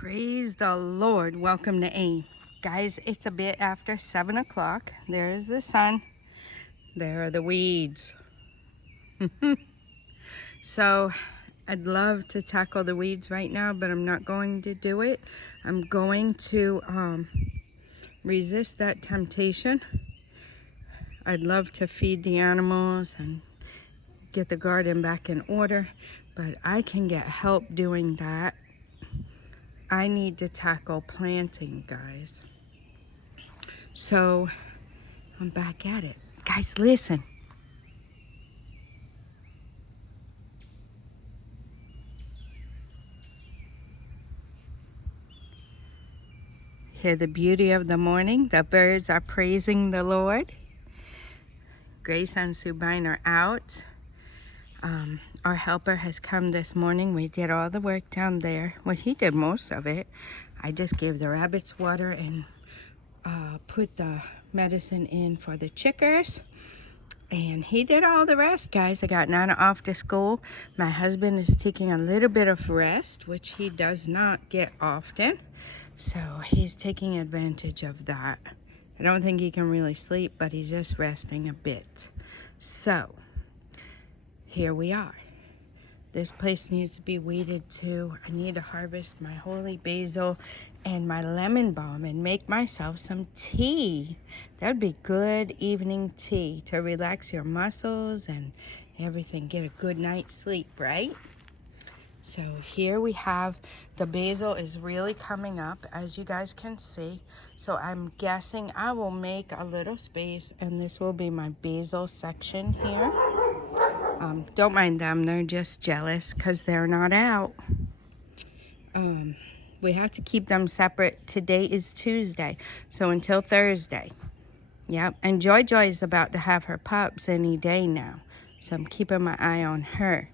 Praise the Lord. Welcome to AIM. Guys, it's a bit after 7 o'clock. There's the sun. There are the weeds. So, I'd love to tackle the weeds right now, but I'm not going to do it. I'm going to resist that temptation. I'd love to feed the animals and get the garden back in order, but I can get help doing that. I need to tackle planting, guys. So I'm back at it. Guys, listen. Hear the beauty of the morning. The birds are praising the Lord. Grace and Subine are out. Our helper has come this morning. We did all the work down there. Well, he did most of it. I just gave the rabbits water and put the medicine in for the chickers. And he did all the rest, guys. I got Nana off to school. My husband is taking a little bit of rest, which he does not get often. So he's taking advantage of that. I don't think he can really sleep, but he's just resting a bit. So here we are. This place needs to be weeded too. I need to harvest my holy basil and my lemon balm and make myself some tea. That would be good evening tea to relax your muscles and everything. Get a good night's sleep, right? So here we have, the basil is really coming up, as you guys can see. So I'm guessing I will make a little space, and this will be my basil section here. Don't mind them, they're just jealous because they're not out. We have to keep them separate. Today is Tuesday, so until Thursday. Yep, and Joy is about to have her pups any day now, so I'm keeping my eye on her.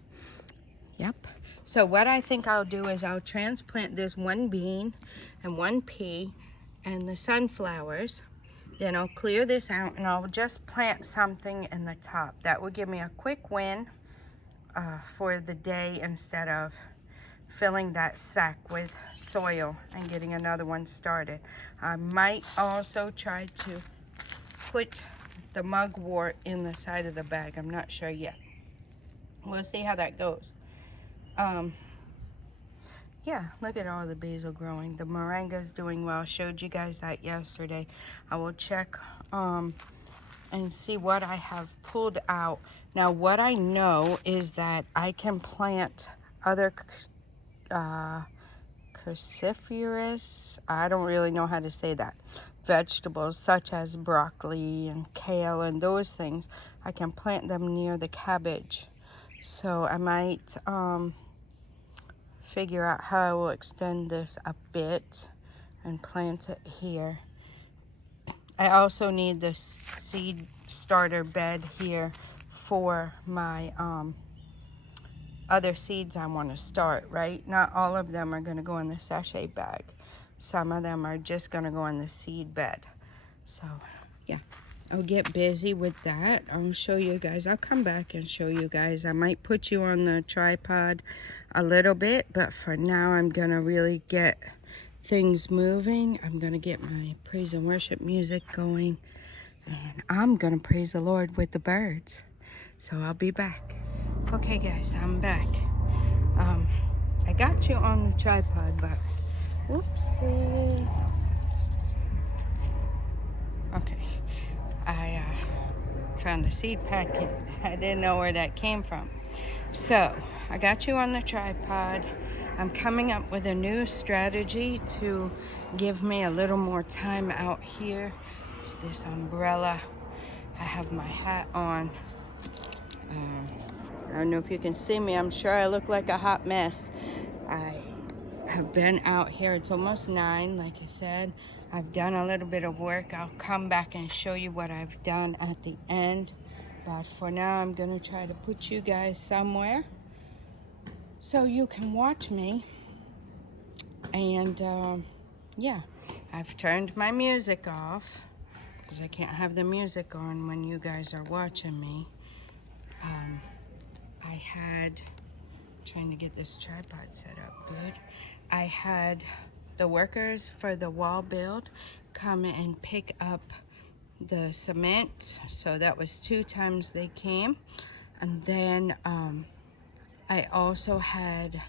Yep. So what I think I'll do is I'll transplant this one bean and one pea and the sunflowers. Then I'll clear this out and I'll just plant something in the top. That will give me a quick win for the day instead of filling that sack with soil and getting another one started. I might also try to put the mugwort in the side of the bag. I'm not sure yet. We'll see how that goes. Yeah, look at all the basil growing. The moringa's doing well. Showed you guys that yesterday. I will check and see what I have pulled out. Now, what I know is that I can plant other cruciferous, I don't really know how to say that, vegetables such as broccoli and kale and those things. I can plant them near the cabbage. So I might figure out how I will extend this a bit and plant it here. I also need the seed starter bed here for my other seeds I want to start, right? Not all of them are going to go in the sachet bag. Some of them are just going to go in the seed bed. So, yeah, I'll get busy with that. I'll show you guys. I'll come back and show you guys. I might put you on the tripod a little bit, but for now I'm going to really get things moving. I'm going to get my praise and worship music going, and I'm going to praise the Lord with the birds. So I'll be back. Okay guys, I'm back. I got you on the tripod, but whoopsie. Okay, I found a seed packet. I didn't know where that came from. So I got you on the tripod. I'm coming up with a new strategy to give me a little more time out here. This umbrella. I have my hat on. I don't know if you can see me. I'm sure I look like a hot mess. I have been out here. It's almost 9, like I said. I've done a little bit of work. I'll come back and show you what I've done at the end. But for now, I'm going to try to put you guys somewhere so you can watch me. And yeah, I've turned my music off because I can't have the music on when you guys are watching me. I had, trying to get this tripod set up good. I had the workers for the wall build come and pick up the cement. So that was 2 times they came. And then I also had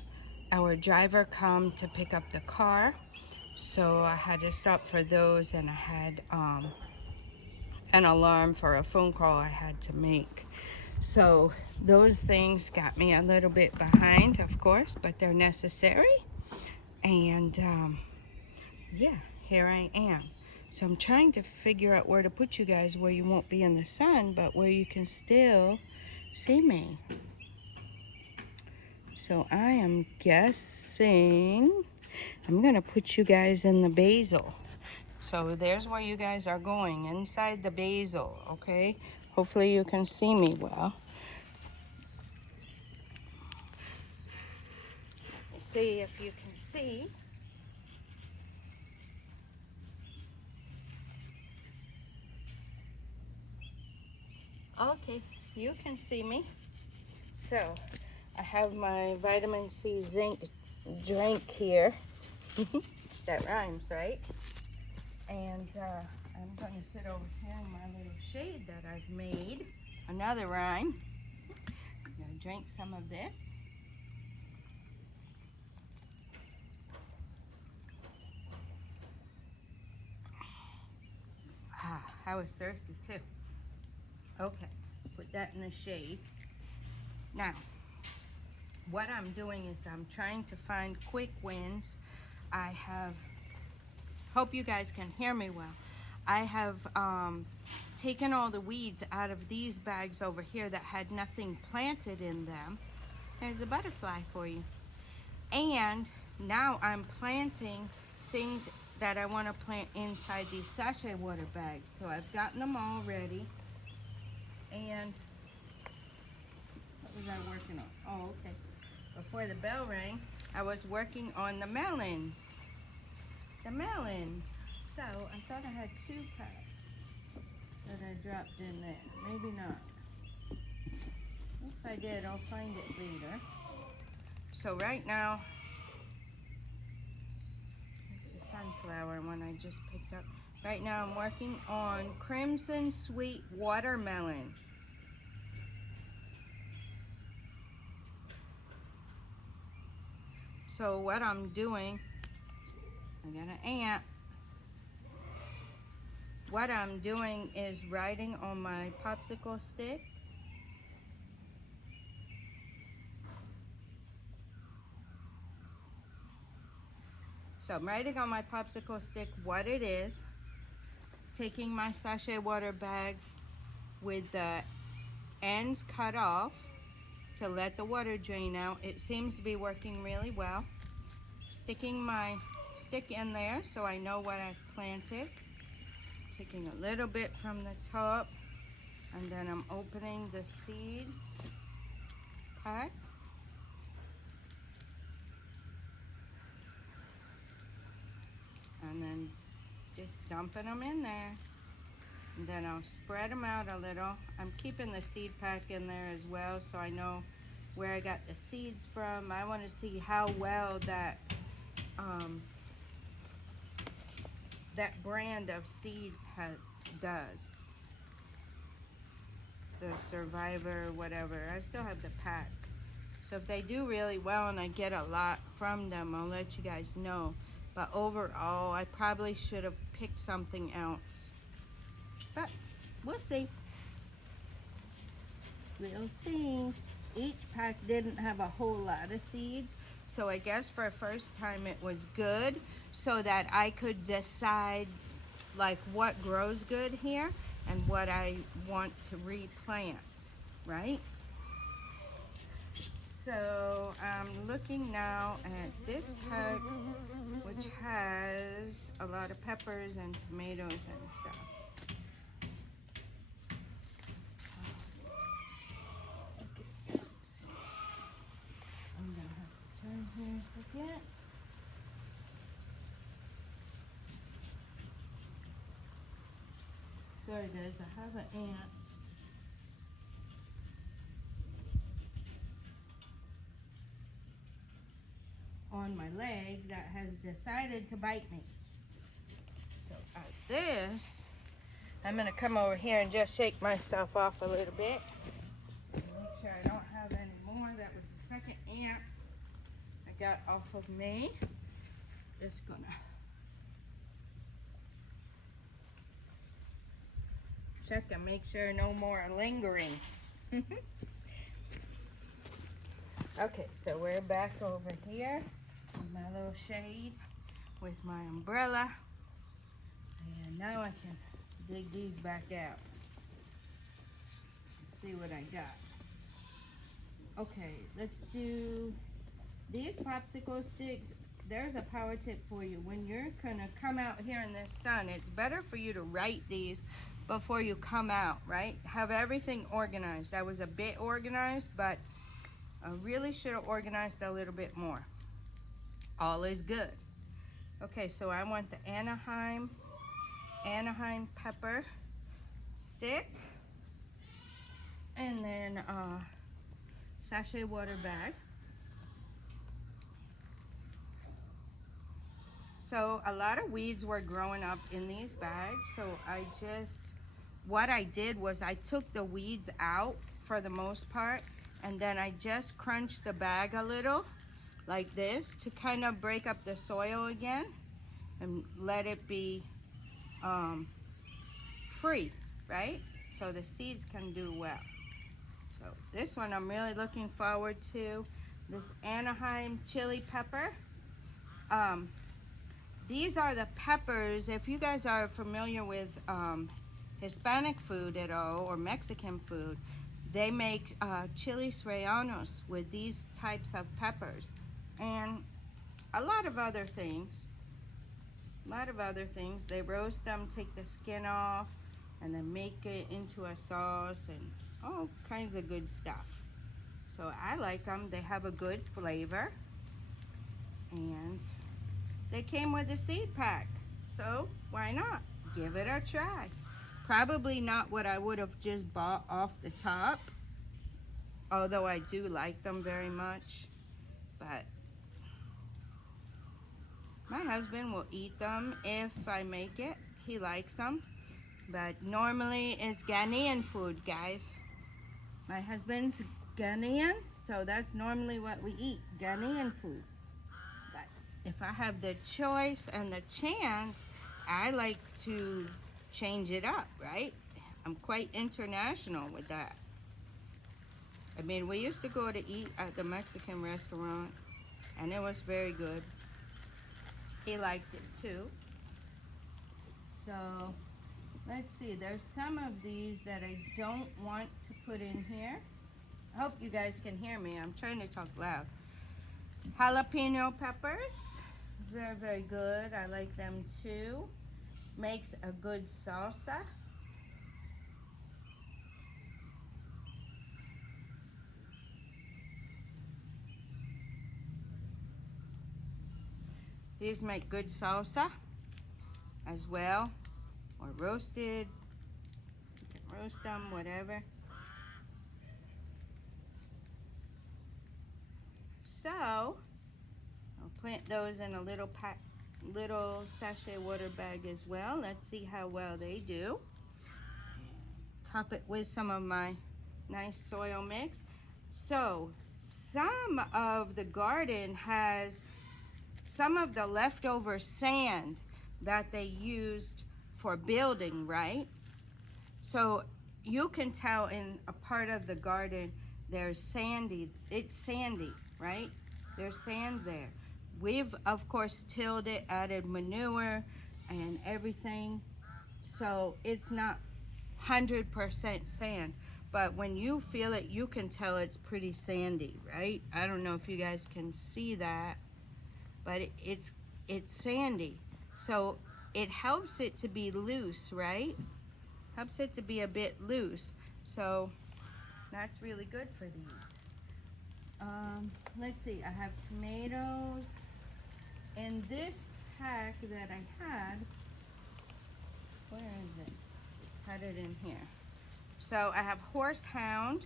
our driver come to pick up the car. So I had to stop for those, and I had an alarm for a phone call I had to make. So those things got me a little bit behind, of course, but they're necessary. And yeah, here I am. So I'm trying to figure out where to put you guys where you won't be in the sun, but where you can still see me. So I am guessing I'm gonna put you guys in the basil. So there's where you guys are going, inside the basil, okay? Hopefully you can see me well. See if you can see. Okay, you can see me. So I have my vitamin C zinc drink here. That rhymes, right? And I'm going to sit over here in my little shade that I've made. Another rhyme. I'm going to drink some of this. I was thirsty too. Okay, put that in the shade. Now, what I'm doing is I'm trying to find quick wins. I have, hope you guys can hear me well. I have taken all the weeds out of these bags over here that had nothing planted in them. There's a butterfly for you. And now I'm planting things that I want to plant inside these sachet water bags. So I've gotten them all ready. And what was I working on? Oh, okay. Before the bell rang, I was working on the melons. The melons. So I thought I had 2 packs that I dropped in there. Maybe not. If I did, I'll find it later. So right now, it's the sunflower one I just picked up. Right now I'm working on crimson sweet watermelon. So what I'm doing, I got an ant. What I'm doing is writing on my popsicle stick. So I'm writing on my popsicle stick what it is, taking my sachet water bag with the ends cut off to let the water drain out. It seems to be working really well. Sticking my stick in there so I know what I've planted. Taking a little bit from the top, and then I'm opening the seed pack. And then just dumping them in there. And then I'll spread them out a little. I'm keeping the seed pack in there as well so I know where I got the seeds from. I want to see how well that that brand of seeds does. The Survivor, whatever. I still have the pack. So if they do really well and I get a lot from them, I'll let you guys know. But overall, I probably should have picked something else. But we'll see. We'll see. Each pack didn't have a whole lot of seeds. So I guess for a first time it was good so that I could decide like what grows good here and what I want to replant, right? So I'm looking now at this pack, which has a lot of peppers and tomatoes and stuff. I'm gonna have to turn here a second. Sorry guys, I have an ant. On my leg that has the decided to bite me. So this, I'm gonna come over here and just shake myself off a little bit. Make sure I don't have any more. That was the second ant I got off of me. Just gonna check and make sure no more are lingering. Okay, so we're back over here in my little shade with my umbrella. And now I can dig these back out and see what I got. Okay, let's do these popsicle sticks. There's a power tip for you. When you're gonna come out here in the sun, it's better for you to write these before you come out, right? Have everything organized. I was a bit organized, but I really should have organized a little bit more. All is good. Okay, so I want the Anaheim pepper stick, and then sachet water bag. So a lot of weeds were growing up in these bags, so what I did was I took the weeds out for the most part, and then I just crunched the bag a little like this to kind of break up the soil again and let it be free, right? So the seeds can do well. So this one I'm really looking forward to. This Anaheim chili pepper. These are the peppers. If you guys are familiar with Hispanic food at all, or Mexican food, they make chiles rellenos with these types of peppers, and a lot of other things. They roast them, take the skin off, and then make it into a sauce and all kinds of good stuff. So I like them. They have a good flavor, and they came with a seed pack. So why not? Give it a try. Probably not what I would have just bought off the top, although I do like them very much. But my husband will eat them if I make it. He likes them. But normally it's Ghanaian food, guys. My husband's Ghanaian, so that's normally what we eat, Ghanaian food. But if I have the choice and the chance, I like to change it up, right? I'm quite international with that. I mean, we used to go to eat at the Mexican restaurant, and it was very good. He liked it too. So let's see, there's some of these that I don't want to put in here. I hope you guys can hear me. I'm trying to talk loud. Jalapeno peppers. They're very good. I like them too. Makes a good salsa. These make good salsa as well, or roasted. You can roast them, whatever. So I'll plant those in a little sachet water bag as well. Let's see how well they do. Top it with some of my nice soil mix. So some of the garden has some of the leftover sand that they used for building, right? So you can tell in a part of the garden there's sandy, it's sandy, right? There's sand there. We've of course tilled it, added manure and everything, so it's not 100% sand, but when you feel it, you can tell it's pretty sandy, right? I don't know if you guys can see that, but it's sandy, so it helps it to be loose, right? Helps it to be a bit loose, so that's really good for these. Let's see, I have tomatoes. In this pack that I had, where is it? Had it in here. So I have horsehound,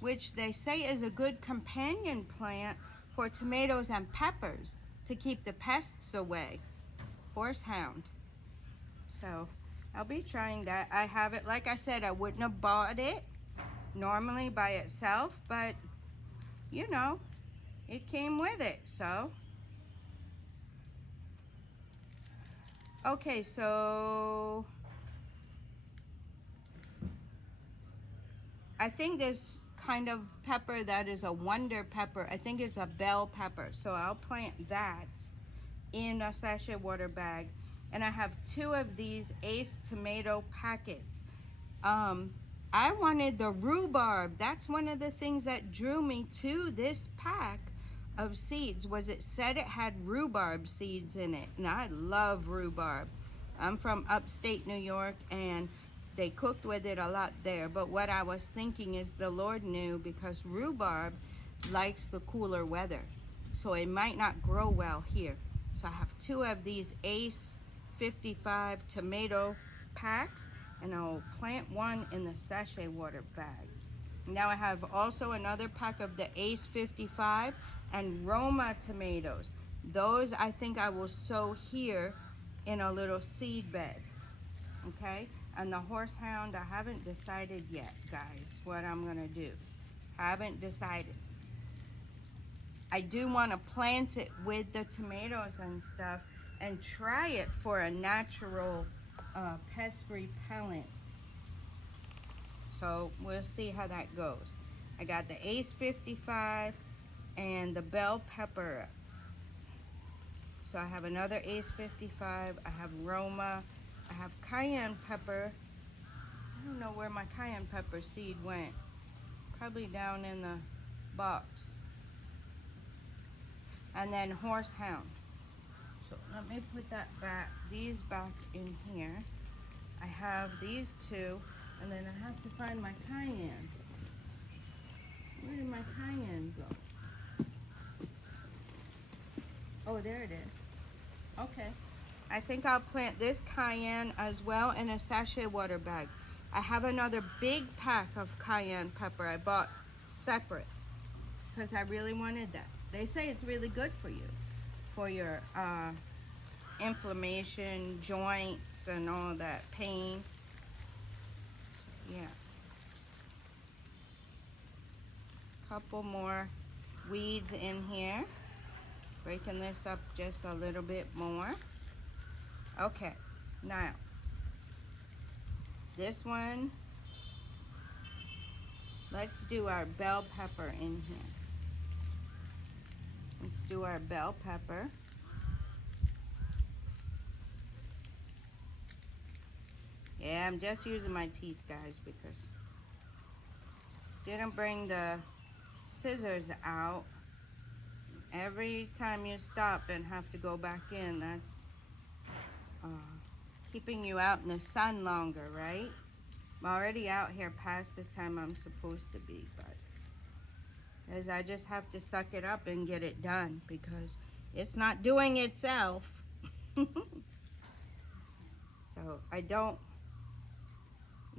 which they say is a good companion plant for tomatoes and peppers. to keep the pests away. Horsehound. So I'll be trying that. I have it, like I said, I wouldn't have bought it normally by itself, but you know, it came with it, so. Okay, so I think this kind of pepper that is a wonder pepper, I think it's a bell pepper. So I'll plant that in a sachet water bag. And I have 2 of these Ace tomato packets. I wanted the rhubarb. That's one of the things that drew me to this pack of seeds, was it said it had rhubarb seeds in it. And I love rhubarb. I'm from upstate New York, and they cooked with it a lot there. But what I was thinking is the Lord knew, because rhubarb likes the cooler weather. So it might not grow well here. So I have 2 of these Ace 55 tomato packs, and I'll plant one in the sachet water bag. Now I have also another pack of the Ace 55 and Roma tomatoes. Those I think I will sow here in a little seed bed. Okay, and the horsehound, I haven't decided yet, guys, what I'm gonna do. Haven't decided. I do want to plant it with the tomatoes and stuff and try it for a natural pest repellent. So we'll see how that goes. I got the Ace 55 and the bell pepper. So I have another Ace 55, I have Roma, I have cayenne pepper. I don't know where my cayenne pepper seed went. Probably down in the box. And then horsehound. So let me put that back, these back in here. I have these 2, and then I have to find my cayenne. Where did my cayenne go? Oh, there it is. Okay. I think I'll plant this cayenne as well in a sachet water bag. I have another big pack of cayenne pepper I bought separate because I really wanted that. They say it's really good for you, for your inflammation, joints, and all that pain. So, yeah. Couple more weeds in here. Breaking this up just a little bit more. Okay, now this one, let's do our bell pepper in here. Let's do our bell pepper. Yeah, I'm just using my teeth, guys, because didn't bring the scissors out. Every time you stop and have to go back in, that's keeping you out in the sun longer, right? I'm already out here past the time I'm supposed to be, but as I just have to suck it up and get it done because it's not doing itself. So I don't,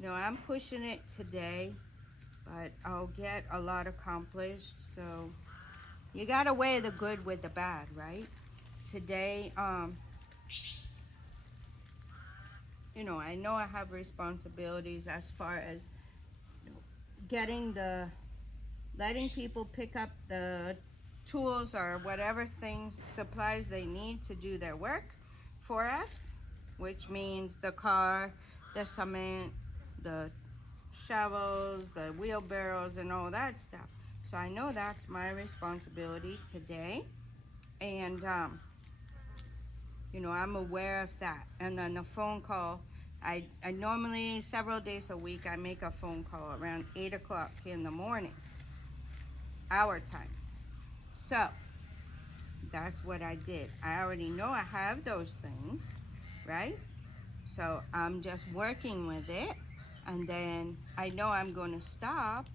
I'm pushing it today, but I'll get a lot accomplished. So you gotta weigh the good with the bad, right? Today, I know I have responsibilities as far as letting people pick up the tools or whatever things, supplies they need to do their work for us, which means the car, the cement, the shovels, the wheelbarrows, and all that stuff. So I know that's my responsibility today. And, I'm aware of that. And then the phone call, I normally, several days a week, I make a phone call around 8 o'clock in the morning, our time. So that's what I did. I already know I have those things, right? So I'm just working with it. And then I know I'm going to stop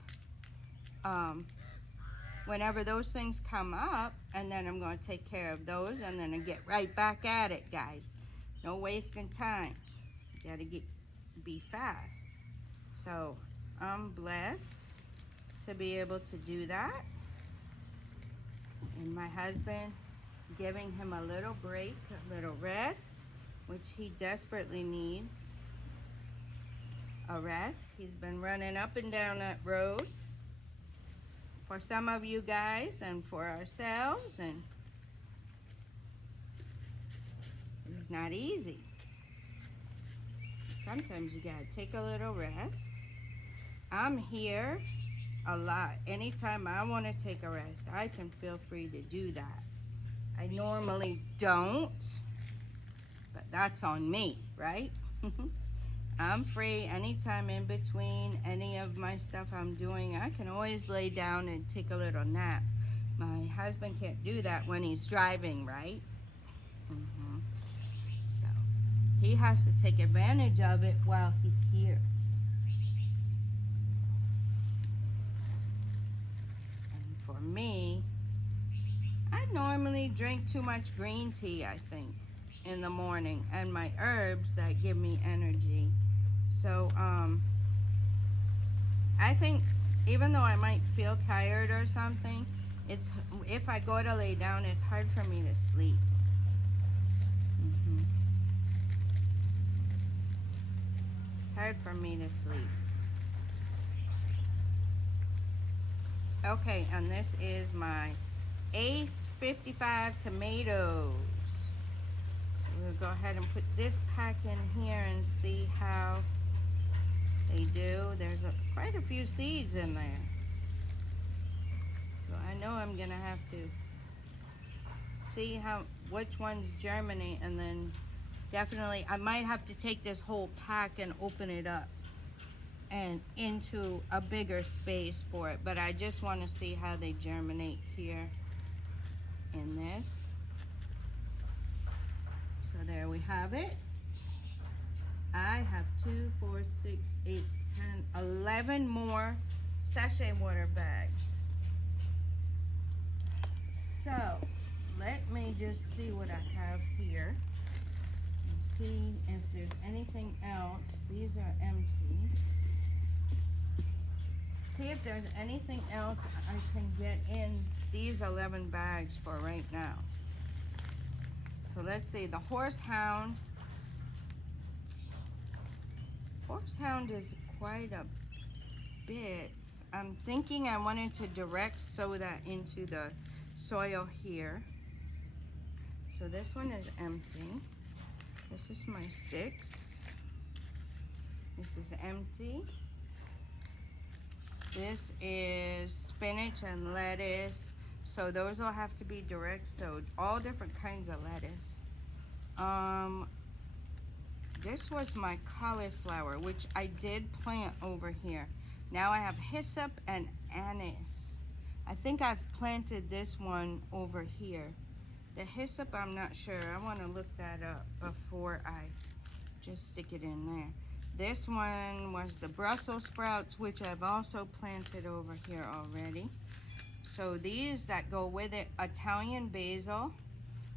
whenever those things come up, and then I'm going to take care of those, and then I get right back at it, guys. No wasting time. You got to be fast. So I'm blessed to be able to do that. And my husband, giving him a little break, a little rest, which he desperately needs a rest. He's been running up and down that road for some of you guys and for ourselves, and it's not easy. Sometimes you gotta take a little rest. I'm here a lot. Anytime I want to take a rest, I can feel free to do that. I normally don't, but that's on me, right? I'm free anytime in between any of my stuff I'm doing. I can always lay down and take a little nap. My husband can't do that when he's driving, right? So he has to take advantage of it while he's here. And for me, I normally drink too much green tea, I think, in the morning, and my herbs that give me energy. So I think even though I might feel tired or something, it's if I go to lay down, it's hard for me to sleep. It's hard for me to sleep. Okay, and this is my Ace 55 tomatoes. So we'll go ahead and put this pack in here and see how they do. There's quite a few seeds in there. So I know I'm gonna have to see which ones germinate, and then definitely I might have to take this whole pack and open it up and into a bigger space for it. But I just want to see how they germinate here in this. So there we have it. I have 2, 4, 6, 8, 10, 11 more sachet water bags. So let me just see what I have here and see if there's anything else. These are empty. See if there's anything else I can get in these 11 bags for right now. So let's see, the horsehound. Horsehound is quite a bit. I'm thinking I wanted to direct sow that into the soil here. So this one is empty. This is my sticks. This is empty. This is spinach and lettuce. So those will have to be direct sowed. All different kinds of lettuce. This was my cauliflower, which I did plant over here. Now I have hyssop and anise. I think I've planted this one over here. The hyssop, I'm not sure. I want to look that up before I just stick it in there. This one was the Brussels sprouts, which I've also planted over here already. So these that go with it, Italian basil,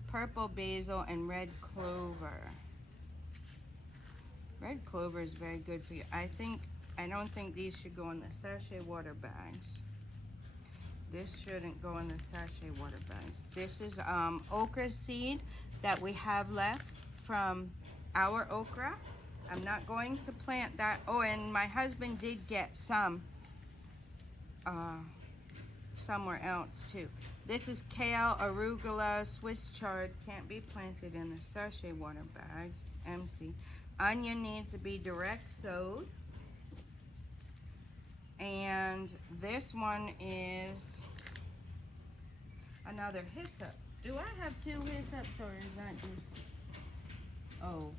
purple basil, and red clover. Red clover is very good for you. I don't think these should go in the sachet water bags. This shouldn't go in the sachet water bags. This is okra seed that we have left from our okra. I'm not going to plant that. Oh, and my husband did get some somewhere else too. This is kale, arugula, Swiss chard. Can't be planted in the sachet water bags. Empty. Onion needs to be direct sowed. And this one is another hyssop. Do I have 2 hyssops, or is that just... Oh.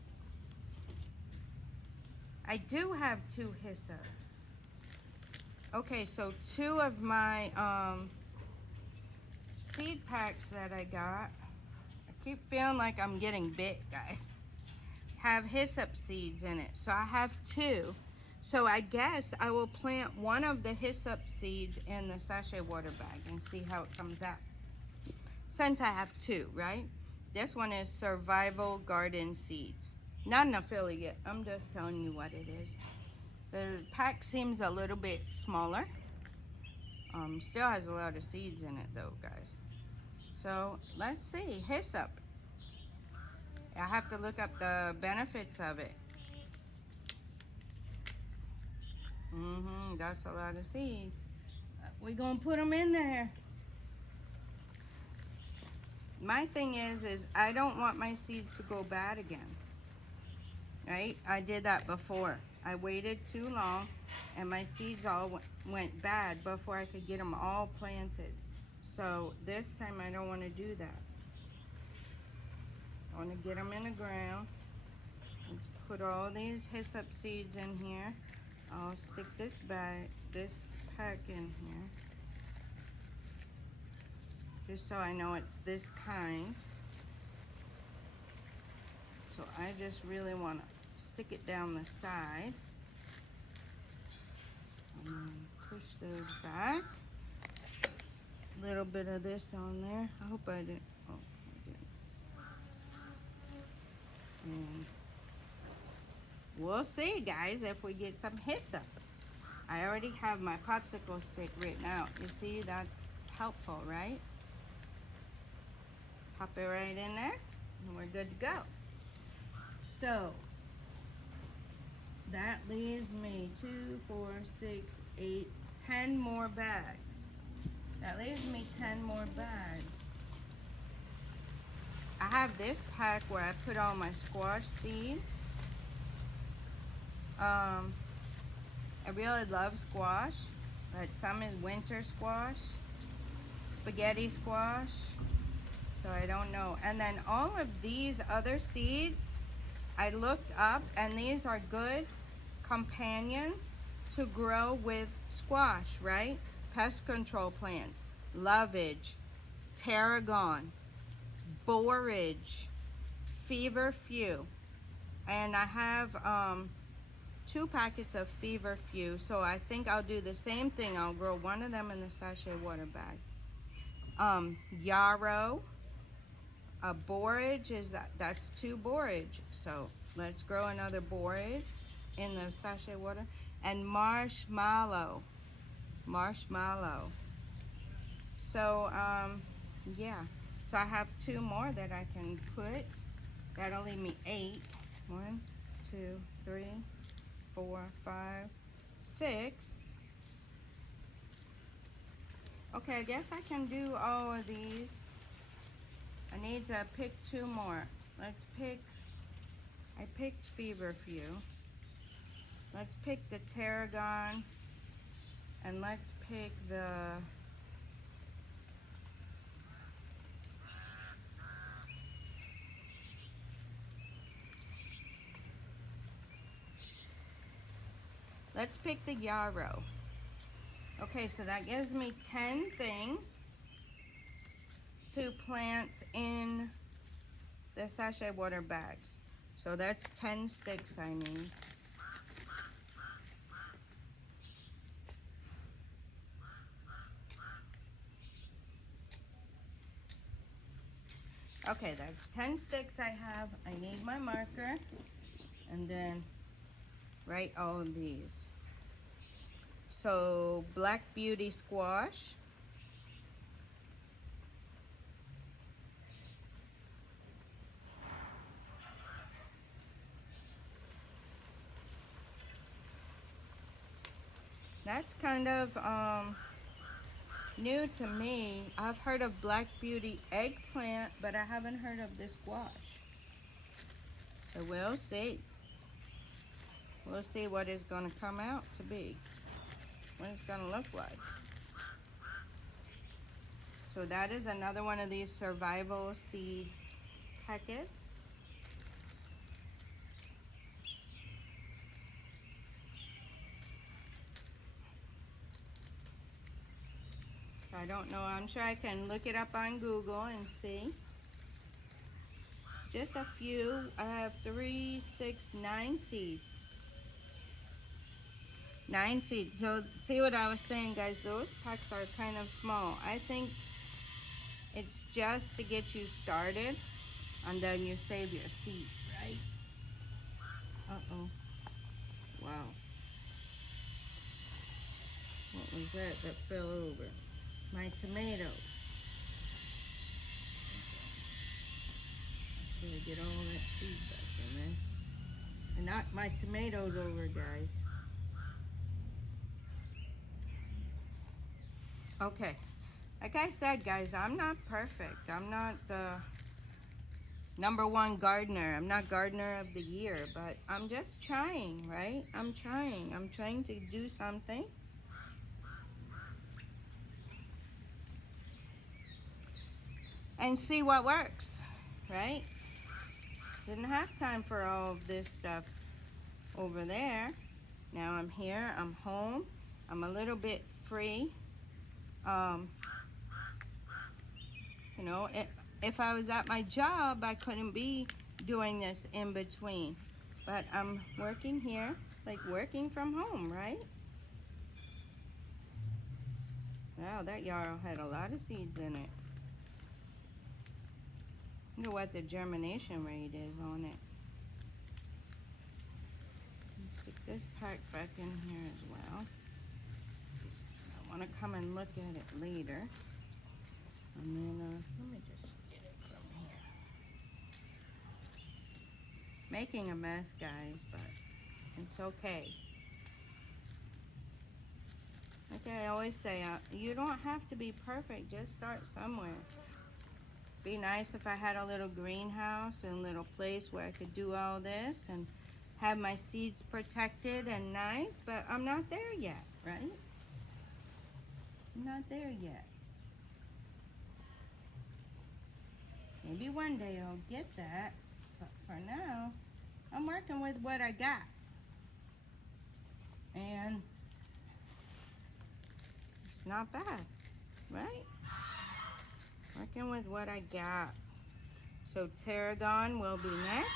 I do have 2 hyssops. Okay, so 2 of my seed packs that I got, I keep feeling like I'm getting bit, guys, have hyssop seeds in it. So I have 2. So I guess I will plant one of the hyssop seeds in the sachet water bag and see how it comes out. Since I have 2, right? This one is Survival Garden Seeds. Not an affiliate, I'm just telling you what it is. The pack seems a little bit smaller. Still has a lot of seeds in it though, guys. So let's see, hyssop. I have to look up the benefits of it. That's a lot of seeds. We're gonna put them in there. My thing is I don't want my seeds to go bad again, right? I did that before. I waited too long and my seeds all went bad before I could get them all planted. So this time I don't want to do that. I want to get them in the ground. Let's put all these hyssop seeds in here. I'll stick this pack in here, just so I know it's this kind. So I just really want to stick it down the side. And then push those back. A little bit of this on there. I hope I didn't. Oh, I didn't. And we'll see, guys, if we get some hyssop. I already have my popsicle stick written out. You see, that's helpful, right? Pop it right in there, and we're good to go. So that leaves me 2, 4, 6, 8, 10 more bags. That leaves me 10 more bags. I have this pack where I put all my squash seeds. I really love squash, but some is winter squash, spaghetti squash, so I don't know. And then all of these other seeds I looked up, and these are good companions to grow with squash, right? Pest control plants, lovage, tarragon, borage, feverfew, and I have 2 packets of feverfew, so I think I'll do the same thing. I'll grow one of them in the sachet water bag. Yarrow, borage that's 2 borage, so let's grow another borage in the sachet water. And marshmallow. So yeah, so I have 2 more that I can put. That'll leave me 8. 1, 2, 3, 4, 5, 6. Okay, I guess I can do all of these. I need to pick 2 more. Let's pick, I picked feverfew. Let's pick the tarragon, and let's pick the yarrow. Okay, so that gives me 10 things to plant in the sachet water bags. So that's 10 sticks I need. Okay, that's 10 sticks I have. I need my marker, and then write all of these. So black beauty squash, that's kind of new to me. I've heard of black beauty eggplant, but I haven't heard of this squash. So we'll see. We'll see what it's going to come out to be, what it's going to look like. So that is another one of these survival seed packets. I don't know, I'm sure I can look it up on Google and see. Just a few. I have 3, 6, 9 seeds. 9 seeds. So see what I was saying, guys, those packs are kind of small. I think it's just to get you started, and then you save your seeds, right? Uh-oh. Wow. What was that fell over? My tomato. Gotta get all that seed back in there. I knocked my tomatoes over, guys. Okay, like I said, guys, I'm not perfect. I'm not the #1 gardener. I'm not gardener of the year, but I'm just trying, right? I'm trying to do something. And see what works, right? Didn't have time for all of this stuff over there. Now I'm here, I'm home. I'm a little bit free. You know, if I was at my job, I couldn't be doing this in between. But I'm working here, like working from home, right? Wow, that yarrow had a lot of seeds in it. Wonder what the germination rate is on it. Stick this pack back in here as well. I want to come and look at it later. And then, let me just get it from here. Making a mess, guys, but it's okay. Like I always say, you don't have to be perfect. Just start somewhere. Be nice if I had a little greenhouse and a little place where I could do all this and have my seeds protected and nice, but I'm not there yet, right? I'm not there yet. Maybe one day I'll get that, but for now, I'm working with what I got. And it's not bad, right? Working with what I got. So tarragon will be next.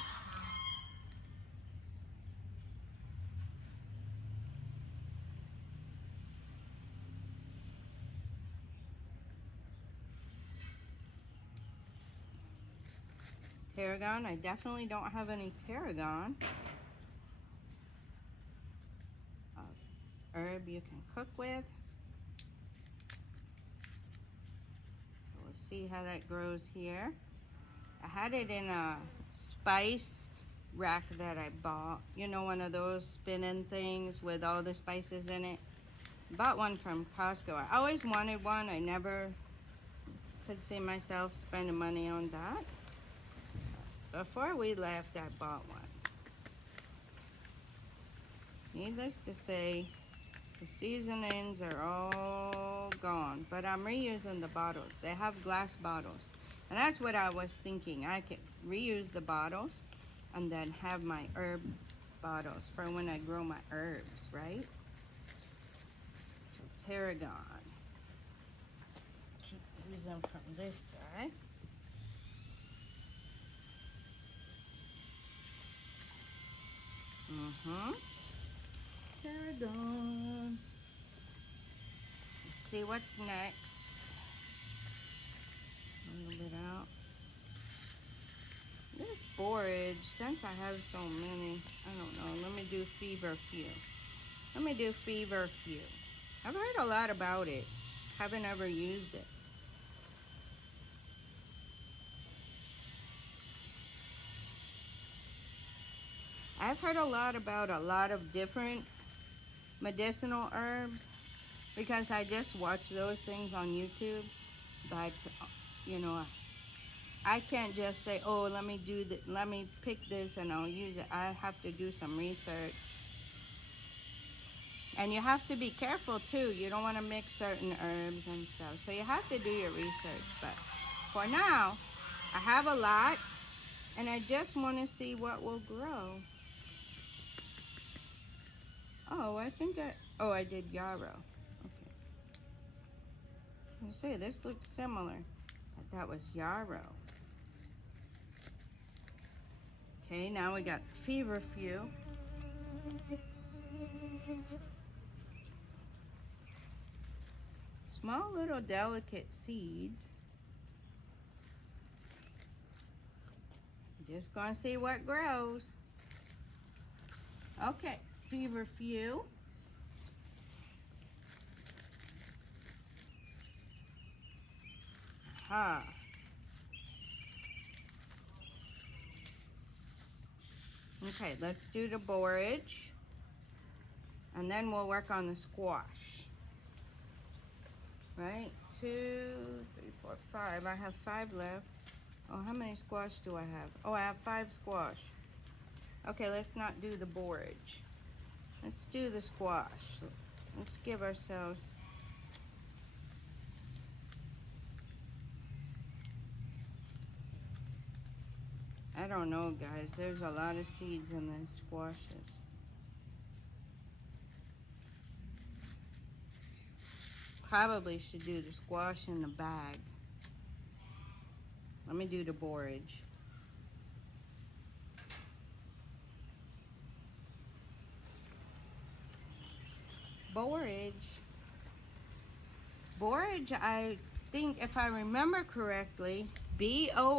Tarragon, I definitely don't have any tarragon. Herb you can cook with. We'll see how that grows here. I had it in a spice rack that I bought. You know, one of those spinning things with all the spices in it. Bought one from Costco. I always wanted one. I never could see myself spending money on that. Before we left, I bought one. Needless to say, the seasonings are all gone, but I'm reusing the bottles. They have glass bottles. And that's what I was thinking. I could reuse the bottles and then have my herb bottles for when I grow my herbs, right? So tarragon. Use them from this side. Tarragon. Let's see what's next. A little bit out. This borage, since I have so many, I don't know. Let me do feverfew. I've heard a lot about it. Haven't ever used it. I've heard a lot about a lot of different medicinal herbs because I just watch those things on YouTube. But, you know, I can't just say, oh, let me pick this and I'll use it. I have to do some research. And you have to be careful too. You don't want to mix certain herbs and stuff. So you have to do your research. But for now, I have a lot and I just want to see what will grow. Oh, I did yarrow. Okay. I say this looks similar, but that was yarrow. Okay, now we got feverfew. Small little delicate seeds. Just gonna see what grows. Okay, feverfew. Aha. Okay, let's do the borage. And then we'll work on the squash. Right? 2, 3, 4, 5. I have 5 left. Oh, how many squash do I have? Oh, I have 5 squash. Okay, let's not do the borage. Let's do the squash. Let's give ourselves... I don't know, guys. There's a lot of seeds in these squashes. Probably should do the squash in the bag. Let me do the borage. Borage. Borage, I think, if I remember correctly, B-O-R-A-G-E.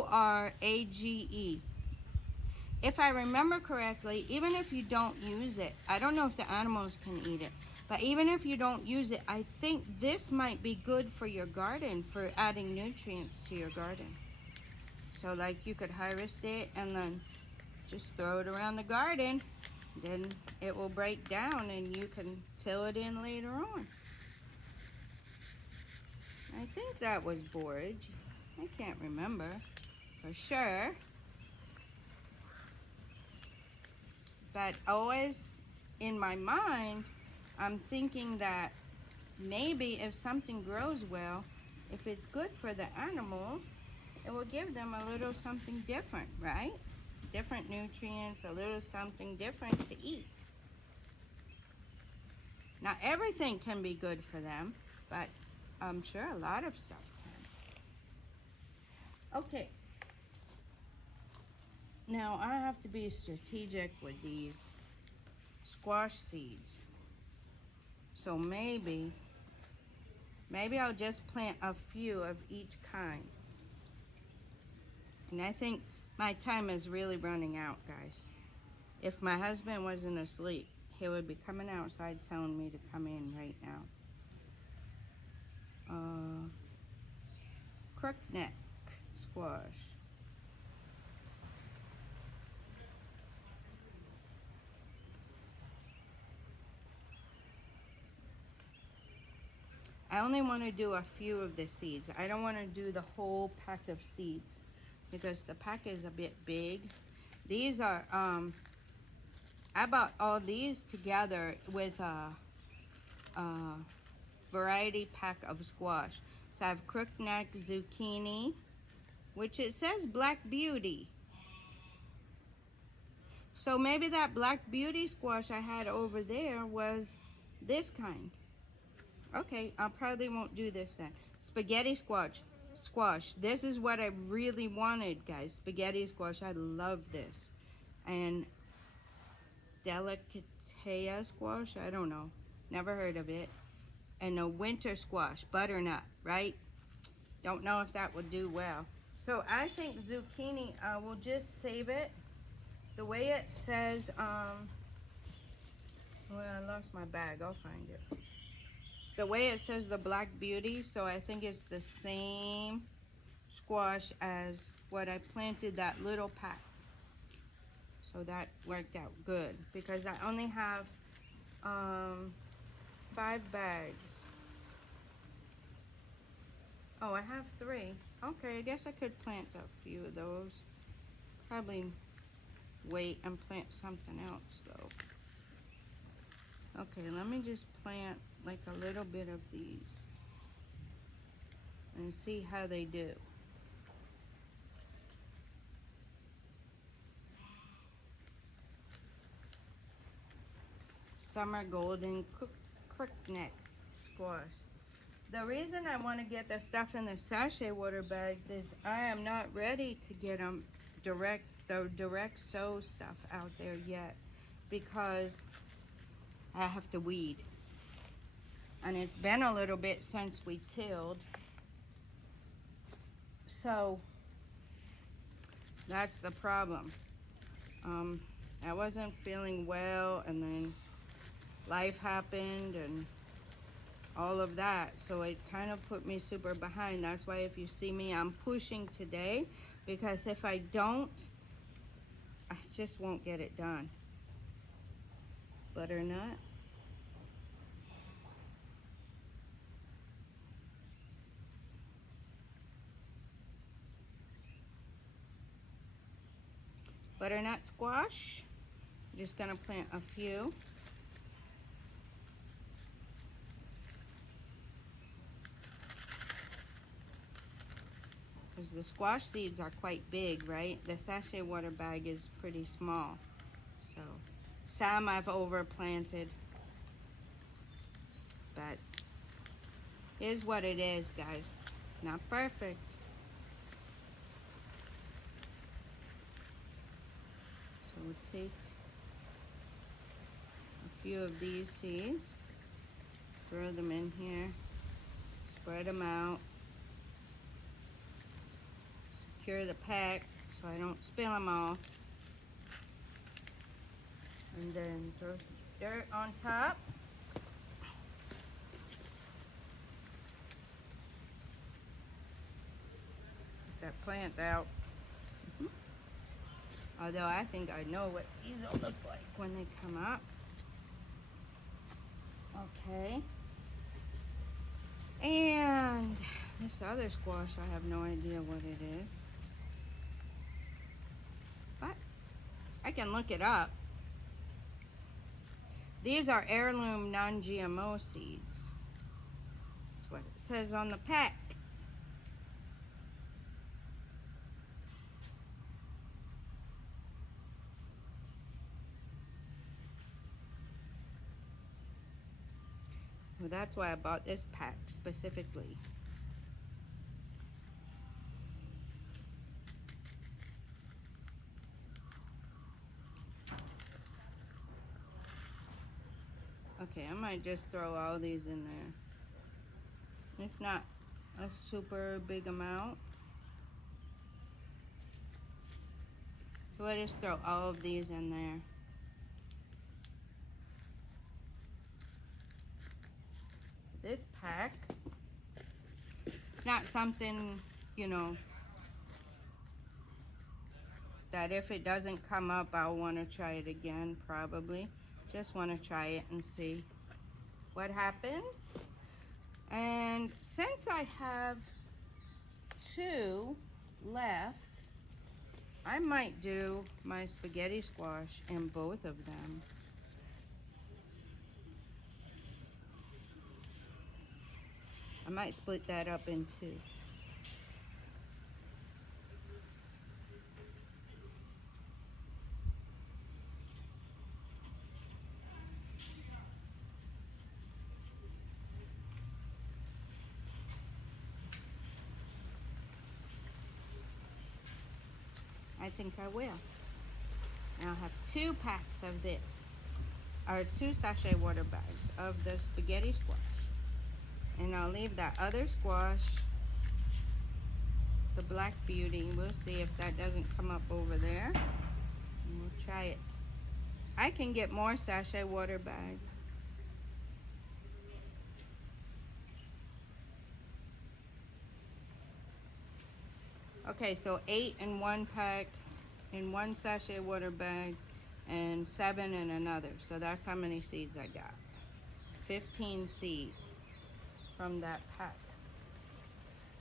If I remember correctly, even if you don't use it, I don't know if the animals can eat it, but even if you don't use it, I think this might be good for your garden, for adding nutrients to your garden. So like you could harvest it and then just throw it around the garden. Then it will break down and you can till it in later on. I think that was borage. I can't remember for sure. But always in my mind, I'm thinking that maybe if something grows well, if it's good for the animals, it will give them a little something different, right? Different nutrients, a little something different to eat. Not everything can be good for them, but I'm sure a lot of stuff can. Okay. Now I have to be strategic with these squash seeds. So maybe I'll just plant a few of each kind. And I think my time is really running out, guys. If my husband wasn't asleep, he would be coming outside telling me to come in right now. Crookneck squash. I only want to do a few of the seeds. I don't want to do the whole pack of seeds because the pack is a bit big. These are, I bought all these together with a variety pack of squash. So I have crookneck, zucchini, which it says Black Beauty. So maybe that Black Beauty squash I had over there was this kind. Okay, I probably won't do this then. Spaghetti squash. This is what I really wanted, guys. Spaghetti squash. I love this. And delicatea squash. I don't know. Never heard of it. And a winter squash. Butternut, right? Don't know if that would do well. So I think zucchini, we'll just save it. The way it says, well, I lost my bag. I'll find it. The way it says the Black Beauty, so I think it's the same squash as what I planted that little pack. So that worked out good because I only have 5 bags. Oh, I have 3. Okay, I guess I could plant a few of those. Probably wait and plant something else though. Okay, let me just plant like a little bit of these and see how they do. Summer golden crookneck squash. The reason I want to get the stuff in the sachet water bags is I am not ready to get them the direct sow stuff out there yet because I have to weed. And it's been a little bit since we tilled. So that's the problem. I wasn't feeling well and then life happened and all of that. So it kind of put me super behind. That's why if you see me, I'm pushing today because if I don't, I just won't get it done. Butternut. Butternut squash. I'm just gonna plant a few. Because the squash seeds are quite big, right? The sachet water bag is pretty small. So some I've overplanted. But here's what it is, guys. Not perfect. So we'll take a few of these seeds, throw them in here, spread them out, secure the pack so I don't spill them all, and then throw some dirt on top. Get that plant out. Although I think I know what these will look like when they come up. Okay. And this other squash, I have no idea what it is. But I can look it up. These are heirloom non-GMO seeds. That's what it says on the pack. Well, that's why I bought this pack specifically. Okay, I might just throw all these in there. It's not a super big amount. So I just throw all of these in there. This pack, it's not something, you know, that if it doesn't come up, I'll want to try it again, probably. Just want to try it and see what happens. And since I have 2 left, I might do my spaghetti squash in both of them. I might split that up in 2. I think I will. And I'll have 2 packs of this, or 2 sachet water bags of the spaghetti squash. And I'll leave that other squash, the Black Beauty. We'll see if that doesn't come up over there. And we'll try it. I can get more sachet water bags. Okay, so 8 in one pack, in one sachet water bag, and 7 in another. So that's how many seeds I got. 15 seeds from that pack.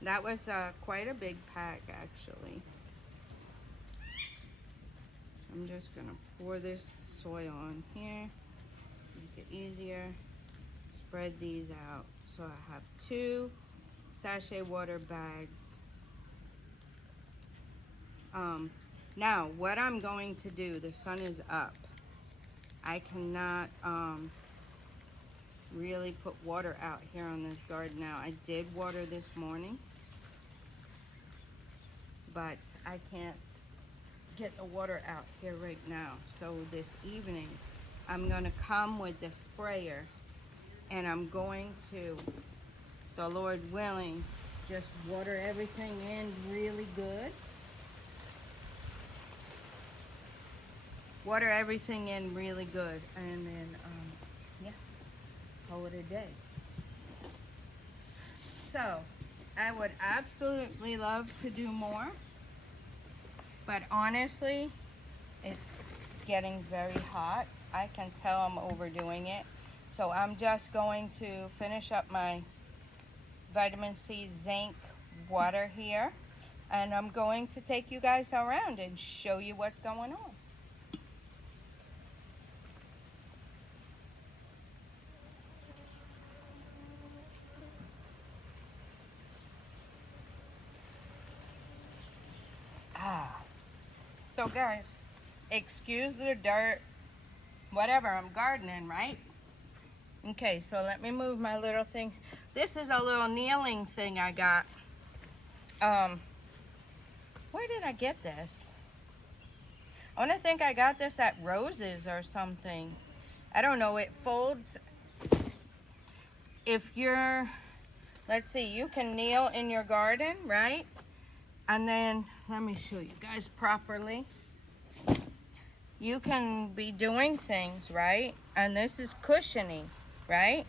That was quite a big pack, actually. I'm just gonna pour this soil on here, make it easier. Spread these out. So I have 2 sachet water bags. Now, what I'm going to do, the sun is up. I cannot really put water out here on this garden now. I did water this morning, but I can't get the water out here right now. So this evening, I'm gonna come with the sprayer and I'm going to, the Lord willing, just water everything in really good. Water everything in really good, and then, yeah, call it a day. So, I would absolutely love to do more, but honestly, It's getting very hot. I can tell I'm overdoing it. So I'm just going to finish up my vitamin C zinc water here. And I'm going to take you guys around and show you what's going on. So guys, excuse the dirt, whatever, I'm gardening, right? Okay, so let me move my little thing. This is a little kneeling thing I got. Where did I get this? I want to think I got this at Rose's or something. I don't know, it folds. If you're, let's see, you can kneel in your garden, right? And then, let me show you guys properly. You can be doing things, right? And this is cushiony, right?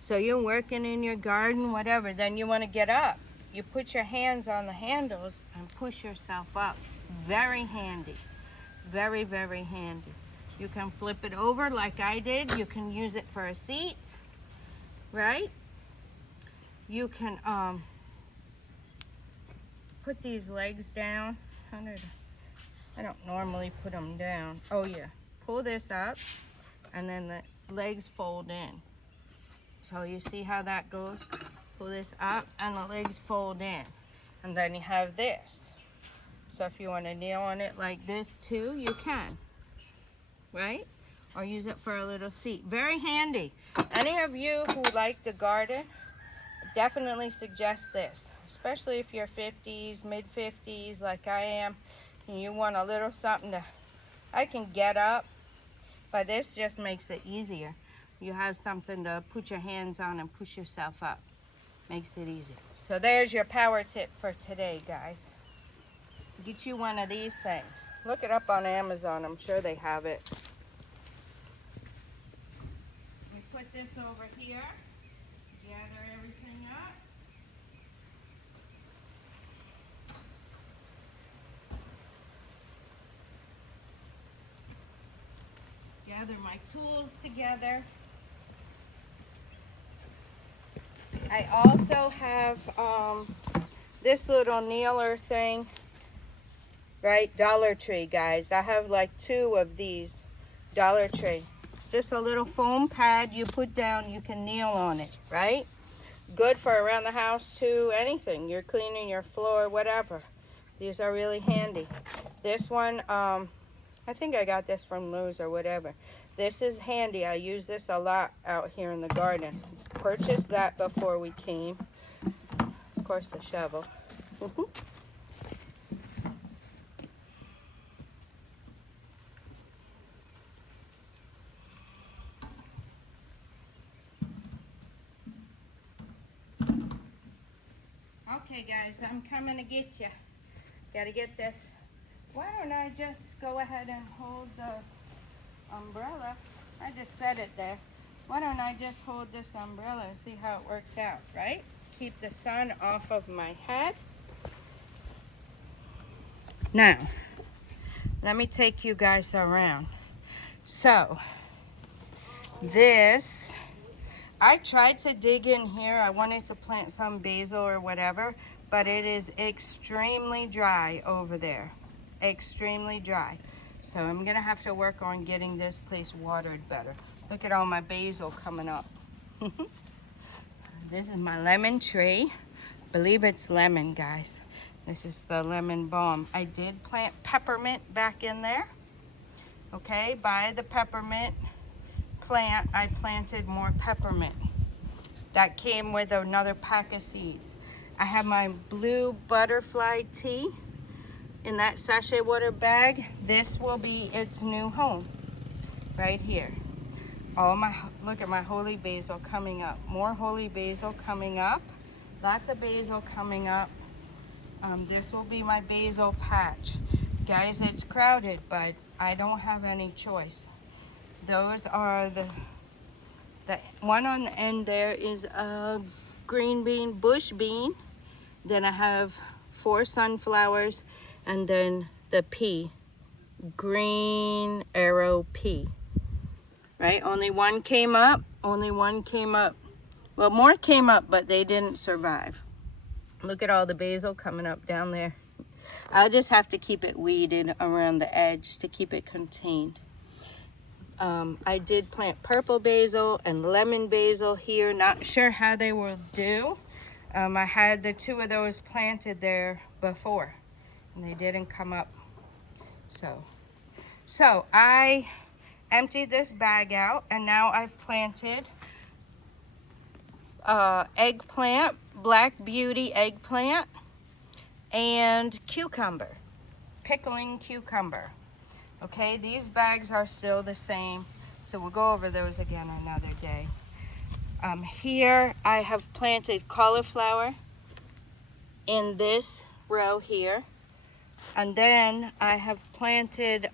So you're working in your garden, whatever, then you want to get up. You put your hands on the handles and push yourself up. Very handy. Very, very handy. You can flip it over like I did. You can use it for a seat, right? You can put these legs down. I don't normally put them down. Oh yeah, pull this up and then the legs fold in. So you see how that goes? Pull this up and the legs fold in. And then you have this. So if you want to kneel on it like this too, you can, right? Or use it for a little seat. Very handy. Any of you who like to garden, definitely suggest this, especially if you're 50s, mid-50s like I am, and you want a little something to, I can get up, but this just makes it easier. You have something to put your hands on and push yourself up. Makes it easy. So there's your power tip for today, guys. Get you one of these things. Look it up on Amazon. I'm sure they have it. We put this over here. Gather everything up. Gather my tools together. I also have this little kneeler thing, right? Dollar Tree, guys. I have like 2 of these. Dollar Tree. Just a little foam pad you put down, you can kneel on it, right? Good for around the house too, anything. You're cleaning your floor, whatever. These are really handy. This one, I think I got this from Lowe's or whatever. This is handy. I use this a lot out here in the garden. Purchased that before we came. Of course, the shovel. Okay, guys, I'm coming to get you. Gotta get this. Why don't I just go ahead and hold the umbrella? I just set it there. Why don't I just hold this umbrella and see how it works out, right? Keep the sun off of my head. Now, let me take you guys around. So, this, I tried to dig in here. I wanted to plant some basil or whatever, but it is extremely dry over there. Extremely dry. So I'm gonna have to work on getting this place watered better. Look at all my basil coming up. This is my lemon tree. Believe it's lemon, guys. This is the lemon balm. I did plant peppermint back in there. Okay, by the peppermint plant, I planted more peppermint. That came with another pack of seeds. I have my blue butterfly tea in that sachet water bag. This will be its new home, right here. Look at my holy basil coming up. More holy basil coming up. Lots of basil coming up. This will be my basil patch. Guys, it's crowded, but I don't have any choice. Those are the one on the end there is a green bean, bush bean. Then I have 4 sunflowers and then the pea green arrow pea. Right? Only one came up. Only one came up. Well, more came up, but they didn't survive. Look at all the basil coming up down there. I'll just have to keep it weeded around the edge to keep it contained. I did plant purple basil and lemon basil here. Not sure how they will do. I had the two of those planted there before, and they didn't come up. So I emptied this bag out, and now I've planted eggplant, Black Beauty eggplant, and cucumber, pickling cucumber. Okay, these bags are still the same, so we'll go over those again another day. Here I have planted cauliflower in this row here, and then I have planted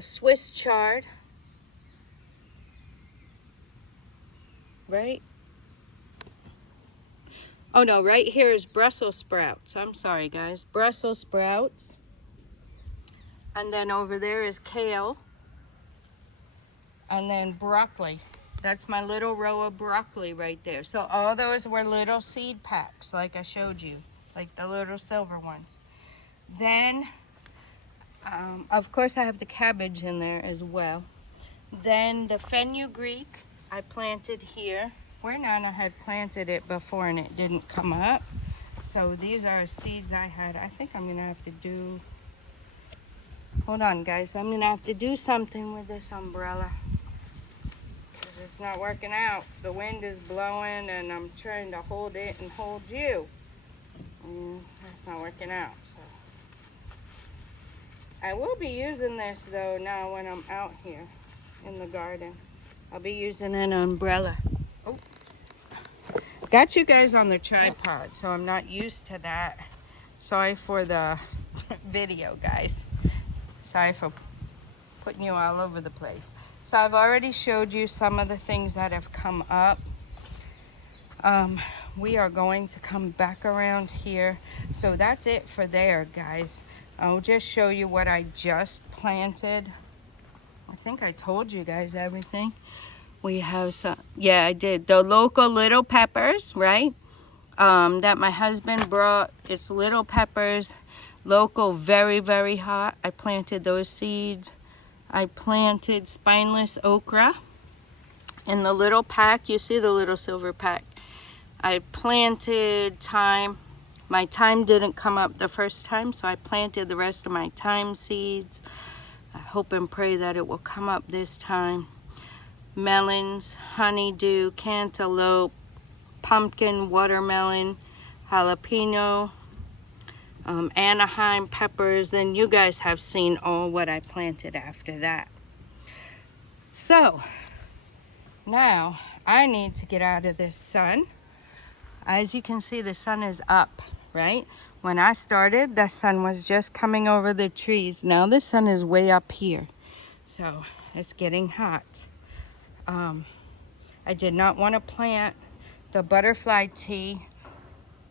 Swiss chard, right? Oh no, right here is Brussels sprouts. I'm sorry guys, Brussels sprouts. And then over there is kale. And then broccoli. That's my little row of broccoli right there. So all those were little seed packs like I showed you, like the little silver ones. Then, of course I have the cabbage in there as well. Then the fenugreek I planted here, where Nana had planted it before and it didn't come up. So these are seeds I had. I think I'm gonna have to do, hold on guys, I'm gonna have to do something with this umbrella. It's not working out. The wind is blowing and I'm trying to hold it and hold you. And that's not working out. So I will be using this though now when I'm out here in the garden. I'll be using an umbrella. Oh, got you guys on the tripod, so I'm not used to that. Sorry for the video, guys. Sorry for putting you all over the place. So I've already showed you some of the things that have come up. We are going to come back around here. So that's it for there, guys. I'll just show you what I just planted. I think I told you guys everything. We have some, yeah, I did. The local little peppers, right? That my husband brought. It's little peppers, local, very, very hot. I planted those seeds. I planted spineless okra in the little pack. You see the little silver pack. I planted thyme. My thyme didn't come up the first time, so I planted the rest of my thyme seeds. I hope and pray that it will come up this time. Melons, honeydew, cantaloupe, pumpkin, watermelon, jalapeno, Anaheim peppers. Then you guys have seen all what I planted after that. So now I need to get out of this sun. As you can see, the sun is up, right? When I started, the sun was just coming over the trees. Now the sun is way up here, so it's getting hot. I did not want to plant the butterfly tea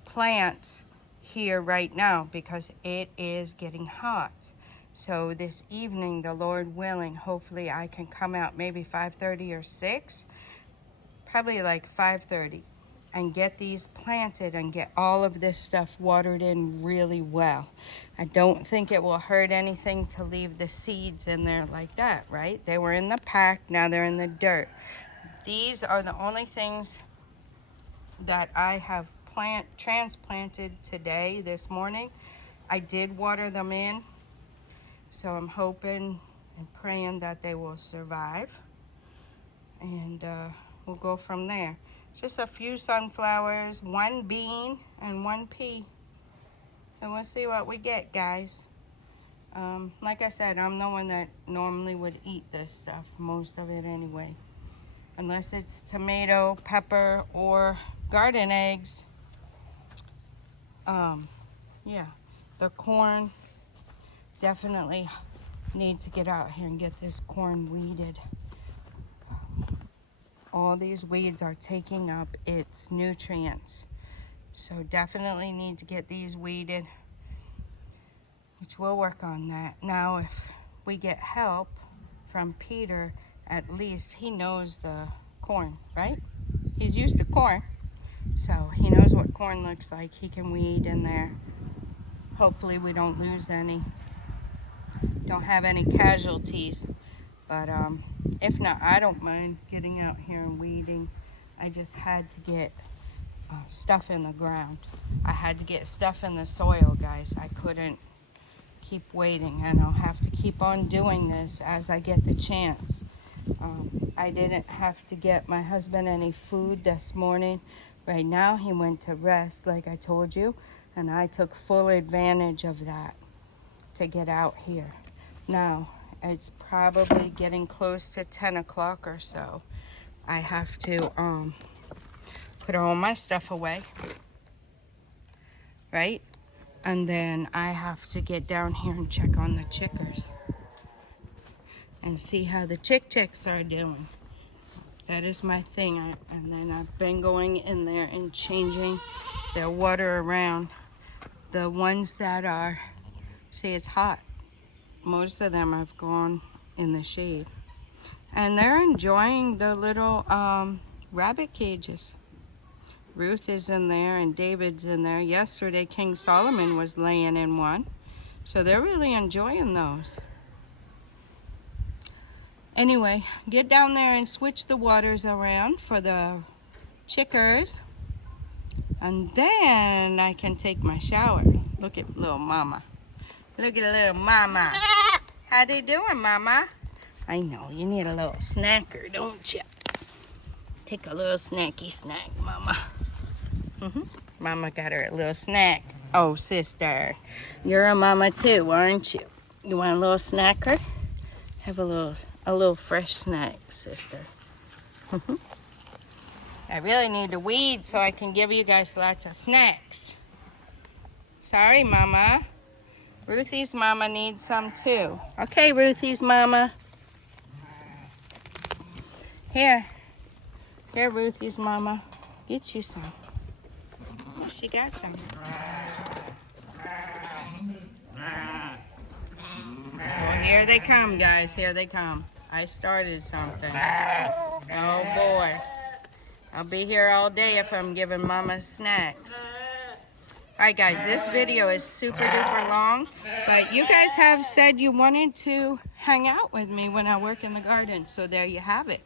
plants here right now because it is getting hot. So this evening, the Lord willing, hopefully I can come out maybe 5:30 or 6, probably like 5:30, and get these planted and get all of this stuff watered in really well. I don't think it will hurt anything to leave the seeds in there like that, right? They were in the pack, now they're in the dirt. These are the only things that I have transplanted today, this morning. I did water them in, so I'm hoping and praying that they will survive, and we'll go from there. Just a few sunflowers, one bean, and one pea, and we'll see what we get, guys. Like I said, I'm the one that normally would eat this stuff, most of it anyway, unless it's tomato, pepper, or garden eggs. Yeah, the corn, definitely need to get out here and get this corn weeded. All these weeds are taking up its nutrients, so definitely need to get these weeded. which we'll work on that. Now, if we get help from Peter, at least he knows the corn, right? He's used to corn, so he knows what corn looks like. He can weed in there. Hopefully we don't lose any, don't have any casualties. But if not, I don't mind getting out here and weeding. I just had to get stuff in the ground. I had to get stuff in the soil, guys. I couldn't keep waiting, and I'll have to keep on doing this as I get the chance. I didn't have to get my husband any food this morning. Right now he went to rest, like I told you, and I took full advantage of that to get out here. Now it's probably getting close to 10 o'clock or so. I have to put all my stuff away, right? And then I have to get down here and check on the chickers and see how the chicks are doing. That is my thing. And then I've been going in there and changing their water around. The ones that are, see, it's hot. Most of them have gone in the shade. And they're enjoying the little rabbit cages. Ruth is in there and David's in there. Yesterday, King Solomon was laying in one. So they're really enjoying those. Anyway, get down there and switch the waters around for the chickers. And then I can take my shower. Look at little mama. Look at little mama. How they doing, mama? I know, you need a little snacker, don't you? Take a little snacky snack, mama. Mama got her a little snack. Oh, sister, you're a mama too, aren't you? You want a little snacker? Have a little fresh snack, sister. I really need to weed so I can give you guys lots of snacks. Sorry, mama. Ruthie's mama needs some too. Okay, Ruthie's mama. Here, Ruthie's mama. Get you some. Oh, she got some. Well, here they come, guys. Here they come. I started something. Oh boy. I'll be here all day if I'm giving mama snacks. Alright guys, this video is super duper long, but you guys have said you wanted to hang out with me when I work in the garden, so there you have it.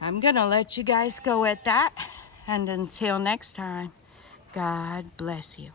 I'm gonna let you guys go at that, and until next time, God bless you.